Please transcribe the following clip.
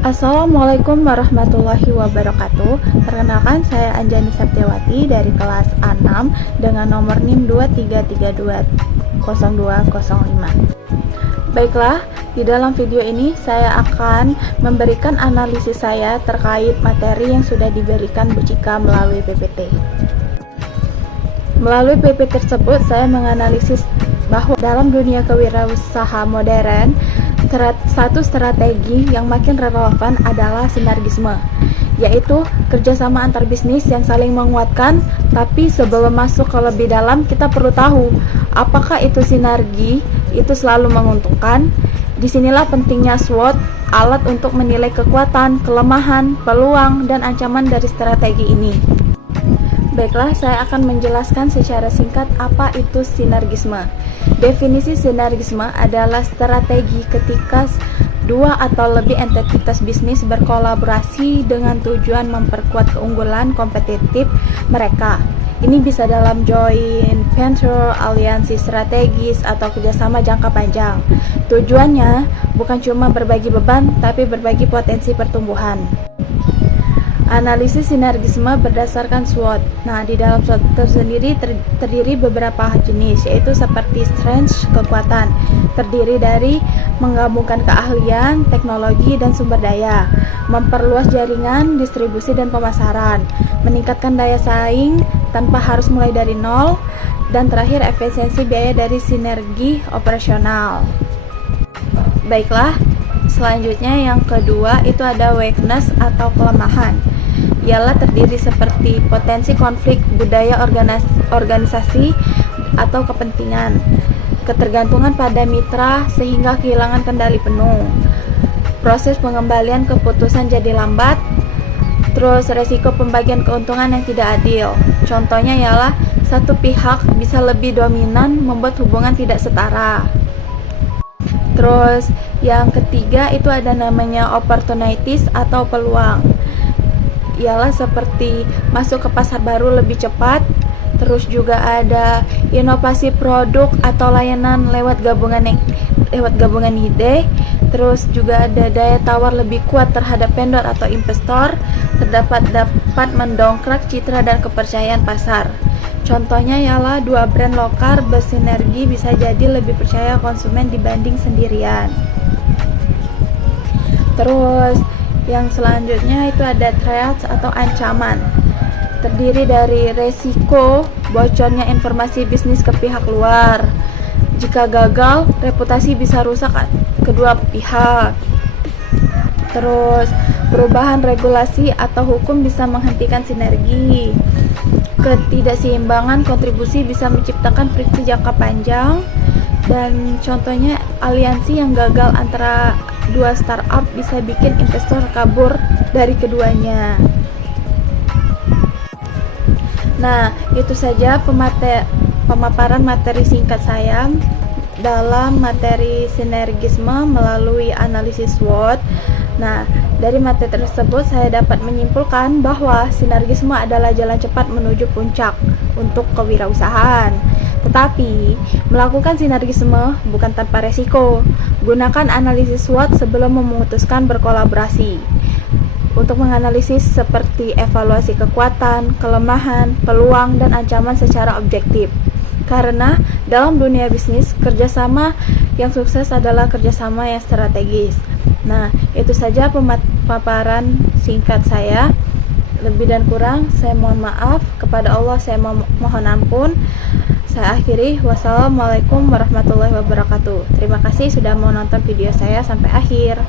Assalamualaikum warahmatullahi wabarakatuh. Perkenalkan, saya Anjani Septiawati dari kelas A6 dengan nomor NIM 23320205. Baiklah, di dalam video ini saya akan memberikan analisis saya terkait materi yang sudah diberikan Bu Cika melalui PPT. Melalui PPT tersebut, saya menganalisis bahwa dalam dunia kewirausahaan modern, satu strategi yang makin relevan adalah sinergisme, yaitu kerjasama antar bisnis yang saling menguatkan. Tapi sebelum masuk ke lebih dalam, kita perlu tahu apakah itu sinergi itu selalu menguntungkan. Disinilah pentingnya SWOT, alat untuk menilai kekuatan, kelemahan, peluang, dan ancaman dari strategi ini. Baiklah, saya akan menjelaskan secara singkat apa itu sinergisme. Definisi sinergisme adalah strategi ketika dua atau lebih entitas bisnis berkolaborasi dengan tujuan memperkuat keunggulan kompetitif mereka. Ini bisa dalam joint venture, aliansi strategis, atau kerjasama jangka panjang. Tujuannya bukan cuma berbagi beban, tapi berbagi potensi pertumbuhan. Analisis sinergisme berdasarkan SWOT. Nah, di dalam SWOT tersendiri terdiri beberapa jenis, yaitu seperti strength, kekuatan, terdiri dari menggabungkan keahlian, teknologi, dan sumber daya, memperluas jaringan, distribusi, dan pemasaran, meningkatkan daya saing tanpa harus mulai dari nol, dan terakhir efisiensi biaya dari sinergi operasional. Baiklah, selanjutnya yang kedua itu ada weakness atau kelemahan. Ialah terdiri seperti potensi konflik budaya organisasi atau kepentingan, ketergantungan pada mitra sehingga kehilangan kendali penuh, proses pengembalian keputusan jadi lambat, terus resiko pembagian keuntungan yang tidak adil. Contohnya ialah satu pihak bisa lebih dominan membuat hubungan tidak setara. Terus yang ketiga itu ada namanya opportunities atau peluang. Ialah seperti masuk ke pasar baru lebih cepat. Terus juga ada inovasi produk atau layanan lewat gabungan ide. Terus juga ada daya tawar lebih kuat terhadap vendor atau investor. Dapat mendongkrak citra dan kepercayaan pasar. Contohnya ialah dua brand lokal bersinergi bisa jadi lebih percaya konsumen dibanding sendirian. Terus yang selanjutnya itu ada threats atau ancaman. Terdiri dari resiko bocornya informasi bisnis ke pihak luar. Jika gagal, reputasi bisa rusak kedua pihak. Terus perubahan regulasi atau hukum bisa menghentikan sinergi. Ketidakseimbangan kontribusi bisa menciptakan friksi jangka panjang. Dan contohnya aliansi yang gagal antara dua startup bisa bikin investor kabur dari keduanya. Nah, itu saja pemaparan materi singkat saya dalam materi sinergisme melalui analisis SWOT. Nah, dari materi tersebut saya dapat menyimpulkan bahwa sinergisme adalah jalan cepat menuju puncak untuk kewirausahaan. Tetapi, melakukan sinergisme bukan tanpa resiko. Gunakan analisis SWOT sebelum memutuskan berkolaborasi. Untuk menganalisis seperti evaluasi kekuatan, kelemahan, peluang, dan ancaman secara objektif. Karena dalam dunia bisnis, kerjasama yang sukses adalah kerjasama yang strategis. Nah, itu saja pemaparan singkat saya. Lebih dan kurang, saya mohon maaf. Kepada Allah, saya mohon ampun. Saya akhiri. Wassalamualaikum warahmatullahi wabarakatuh. Terima kasih sudah menonton video saya sampai akhir.